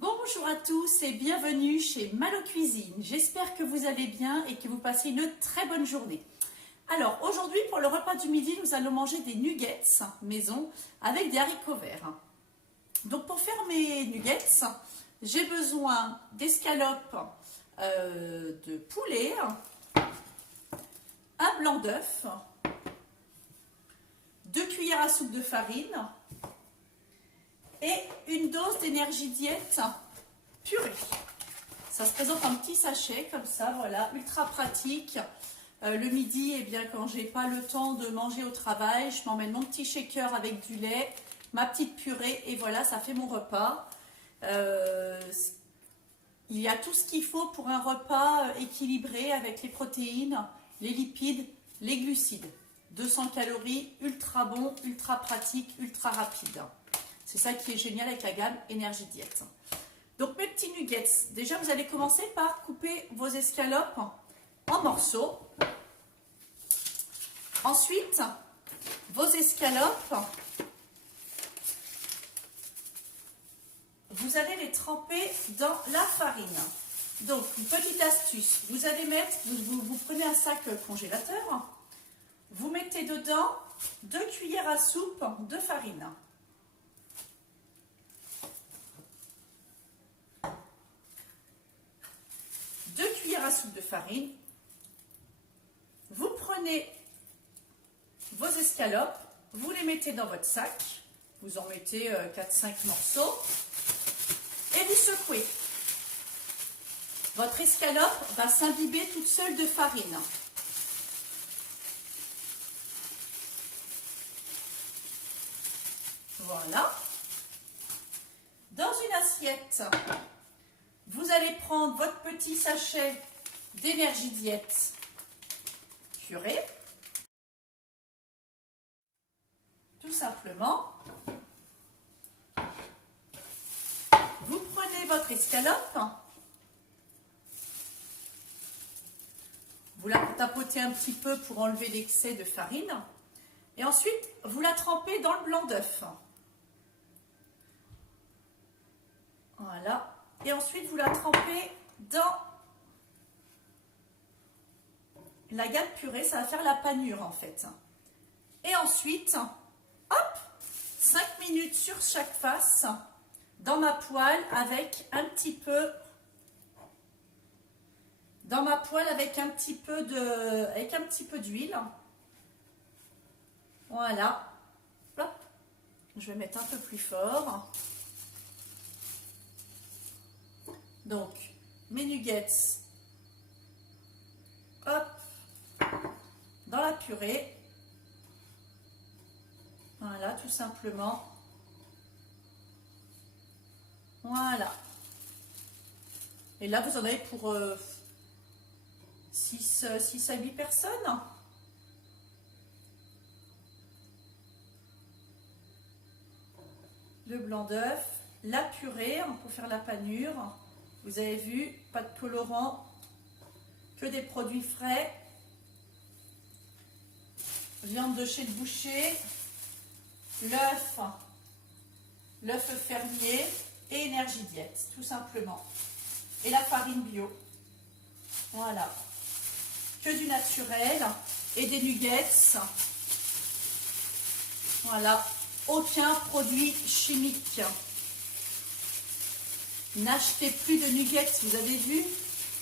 Bonjour à tous et bienvenue chez Malo Cuisine. J'espère que vous allez bien et que vous passez une très bonne journée. Alors aujourd'hui pour le repas du midi, nous allons manger des nuggets maison avec des haricots verts. Donc pour faire mes nuggets, j'ai besoin d'escalopes de poulet, un blanc d'œuf, 2 cuillères à soupe de farine et une dose d'énergie diète purée. Ça se présente en petit sachet comme ça, voilà, ultra pratique. Le midi, eh bien, quand j'ai pas le temps de manger au travail, je m'emmène mon petit shaker avec du lait, ma petite purée et voilà, ça fait mon repas. Il y a tout ce qu'il faut pour un repas équilibré avec les protéines, les lipides, les glucides. 200 calories, ultra bon, ultra pratique, ultra rapide. C'est ça qui est génial avec la gamme Énergie Diète. Donc mes petits nuggets, déjà vous allez commencer par couper vos escalopes en morceaux. Ensuite, vos escalopes, vous allez les tremper dans la farine. Donc une petite astuce, vous allez mettre, vous prenez un sac congélateur, vous mettez dedans 2 cuillères à soupe de farine. À soupe de farine, vous prenez vos escalopes, vous les mettez dans votre sac, vous en mettez 4-5 morceaux et vous secouez. Votre escalope va s'imbiber toute seule de farine. Voilà. Dans une assiette, vous allez prendre votre petit sachet d'énergie diète purée. Tout simplement. Vous prenez votre escalope. Vous la tapotez un petit peu pour enlever l'excès de farine. Et ensuite, vous la trempez dans le blanc d'œuf. Voilà. Et ensuite, vous la trempez dans la gamme purée. Ça va faire la panure, en fait. Et ensuite, hop, 5 minutes sur chaque face, dans ma poêle avec un petit peu... avec un petit peu d'huile. Voilà. Hop. Je vais mettre un peu plus fort. Donc, mes nuggets, hop, dans la purée. Voilà, tout simplement. Voilà. Et là, vous en avez pour 6 à 8 personnes. Le blanc d'œuf, la purée pour faire la panure. Vous avez vu, pas de colorant, que des produits frais. Viande de chez le boucher, l'œuf fermier et énergie diète, tout simplement. Et la farine bio. Voilà. Que du naturel et des nuggets. Voilà. Aucun produit chimique. N'achetez plus de nuggets, vous avez vu,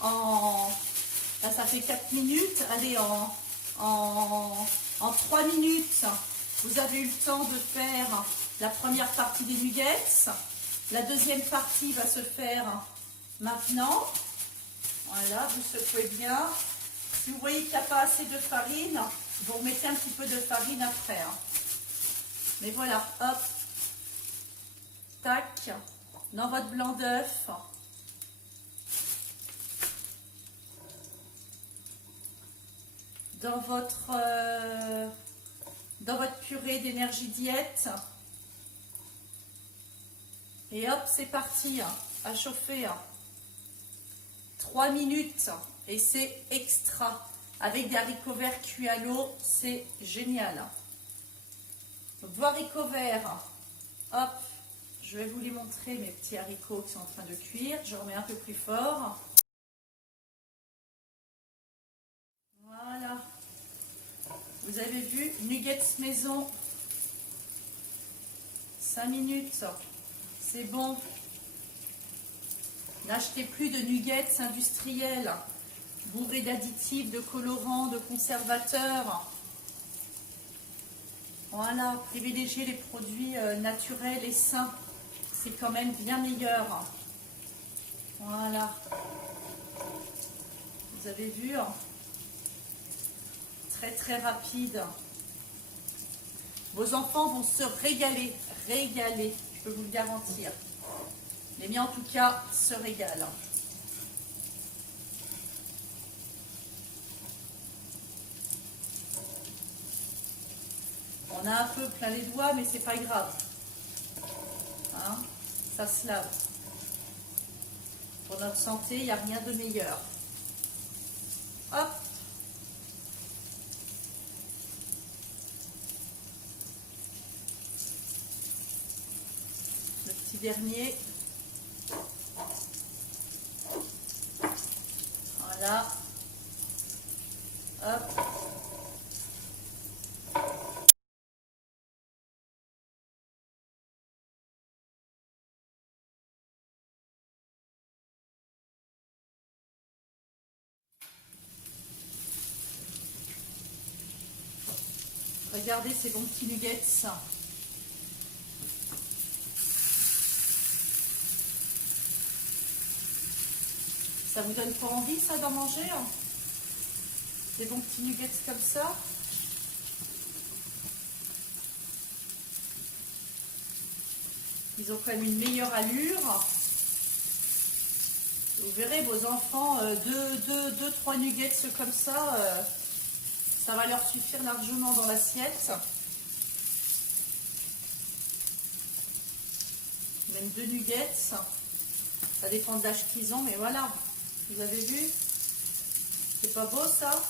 là ça fait 4 minutes, allez en 3 minutes, vous avez eu le temps de faire la première partie des nuggets, la deuxième partie va se faire maintenant, voilà, vous secouez bien, si vous voyez qu'il n'y a pas assez de farine, vous remettez un petit peu de farine après, mais voilà, hop, tac, dans votre blanc d'œuf, dans votre purée d'énergie diète, et hop, c'est parti, à chauffer 3 minutes, et c'est extra, avec des haricots verts cuits à l'eau, c'est génial. Donc, vos haricots verts, hop, Je vais vous les montrer, mes petits haricots qui sont en train de cuire. Je remets un peu plus fort. Voilà. Vous avez vu, nuggets maison. 5 minutes. C'est bon. N'achetez plus de nuggets industriels, bourrés d'additifs, de colorants, de conservateurs. Voilà, privilégiez les produits naturels et sains. C'est quand même bien meilleur. Voilà. Vous avez vu, très très rapide. Vos enfants vont se régaler, je peux vous le garantir. Les miens en tout cas se régalent. On a un peu plein les doigts, mais c'est pas grave. Hein, ça se lave. Pour notre santé, il n'y a rien de meilleur. Hop. Le petit dernier. Voilà. Hop. Regardez ces bons petits nuggets. Ça vous donne pas envie, ça, d'en manger, hein? Des bons petits nuggets comme ça. Ils ont quand même une meilleure allure. Vous verrez, vos enfants, 2-3 nuggets comme ça, ça va leur suffire largement dans l'assiette. Même 2 nuggets. Ça dépend de l'âge qu'ils ont, mais voilà. Vous avez vu? C'est pas beau, ça?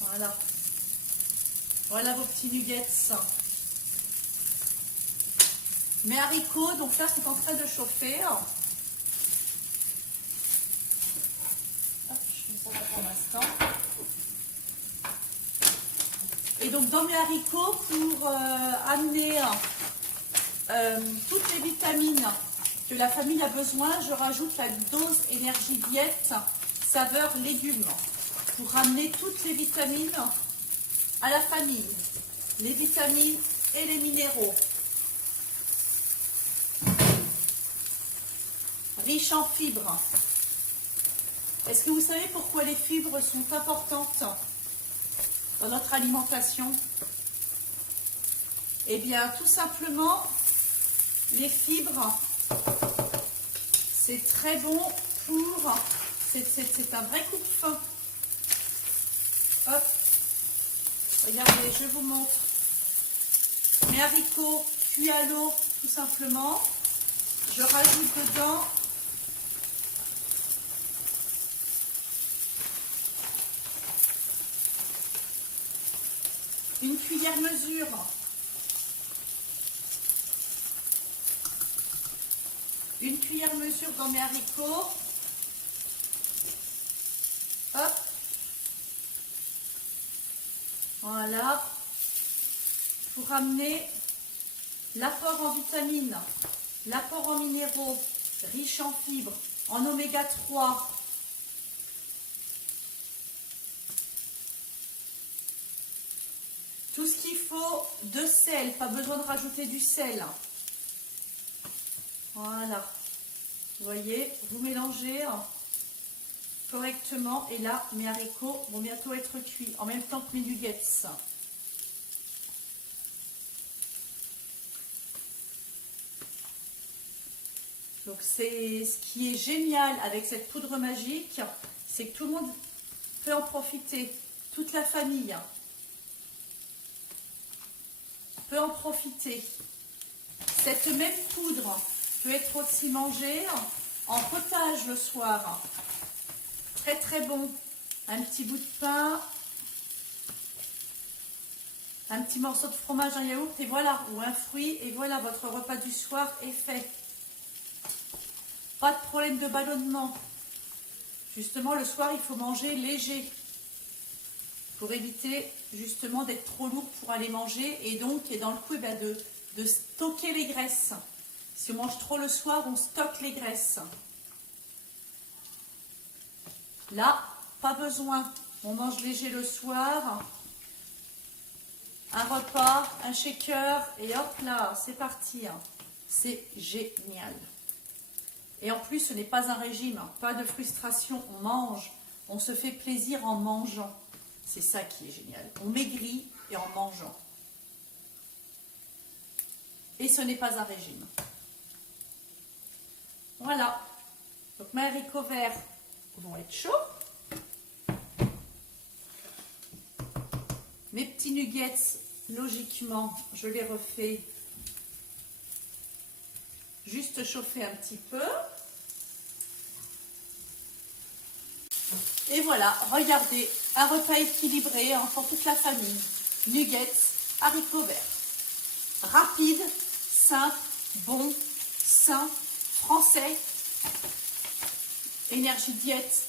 Voilà. Voilà vos petits nuggets. Mes haricots, donc là, c'est en train de chauffer. Hop, je mets ça pour l'instant. Et donc, dans mes haricots, pour amener toutes les vitamines que la famille a besoin, je rajoute la dose énergie diète saveur légumes pour ramener toutes les vitamines à la famille, les vitamines et les minéraux. Riche en fibres. Est-ce que vous savez pourquoi les fibres sont importantes dans notre alimentation? Eh bien, tout simplement, les fibres, c'est très bon pour... C'est un vrai coupe-faim. Hop. Regardez, je vous montre. Mes haricots cuits à l'eau, tout simplement. Je rajoute dedans une cuillère mesure dans mes haricots. Hop. Voilà. Pour amener l'apport en vitamines, l'apport en minéraux, riche en fibres, en oméga 3. Tout ce qu'il faut de sel, pas besoin de rajouter du sel. Voilà. Vous voyez, vous mélangez correctement et là, mes haricots vont bientôt être cuits en même temps que mes nuggets. Donc, c'est ce qui est génial avec cette poudre magique, c'est que tout le monde peut en profiter, toute la famille peut en profiter. Cette même poudre peut être aussi mangée en potage le soir. Très très bon. Un petit bout de pain, Un petit morceau de fromage, un yaourt, et voilà, ou un fruit, et voilà, votre repas du soir est fait. Pas de problème de ballonnement. Justement, le soir, il faut manger léger pour éviter justement d'être trop lourd pour aller manger et donc, et dans le coup, de stocker les graisses. Si on mange trop le soir, on stocke les graisses. Là, pas besoin. On mange léger le soir. Un repas, un shaker et hop là, c'est parti. C'est génial. Et en plus, ce n'est pas un régime, pas de frustration, on mange, on se fait plaisir en mangeant. C'est ça qui est génial. On maigrit et en mangeant. Et ce n'est pas un régime. Voilà. Donc mes haricots verts vont être chauds. Mes petits nuggets, logiquement, je les refais juste chauffer un petit peu. Et voilà, regardez, un repas équilibré pour toute la famille. Nuggets, haricots verts. Rapide, simple, bon, sain, français. Énergie Diète,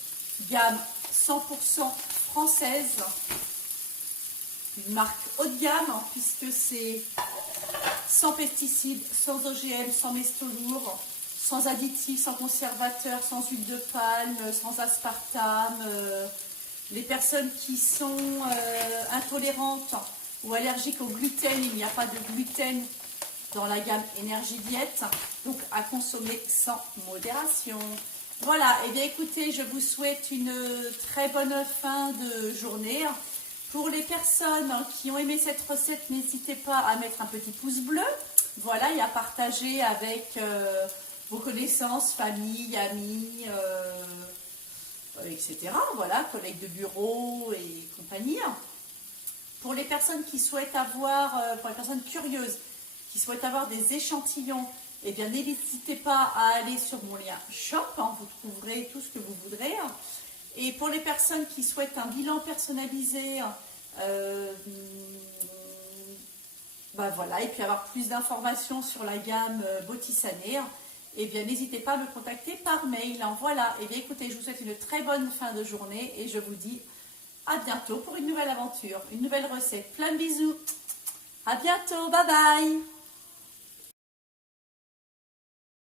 gamme 100% française. Une marque haut de gamme, puisque c'est sans pesticides, sans OGM, sans métaux lourds, sans additifs, sans conservateurs, sans huile de palme, sans aspartame. Les personnes qui sont intolérantes ou allergiques au gluten, il n'y a pas de gluten dans la gamme Énergie Diète, donc à consommer sans modération. Voilà, et bien écoutez, je vous souhaite une très bonne fin de journée. Pour les personnes qui ont aimé cette recette, n'hésitez pas à mettre un petit pouce bleu, voilà, et à partager avec vos connaissances, famille, amis, etc. Voilà, collègues de bureau et compagnie. Pour les personnes qui souhaitent avoir, pour les personnes curieuses, qui souhaitent avoir des échantillons, eh bien n'hésitez pas à aller sur mon lien shop, vous trouverez tout ce que vous voudrez. Et pour les personnes qui souhaitent un bilan personnalisé, voilà, et puis avoir plus d'informations sur la gamme Botisané, eh bien n'hésitez pas à me contacter par mail. Voilà, et bien écoutez, je vous souhaite une très bonne fin de journée et je vous dis à bientôt pour une nouvelle aventure, une nouvelle recette. Plein de bisous, à bientôt, bye bye.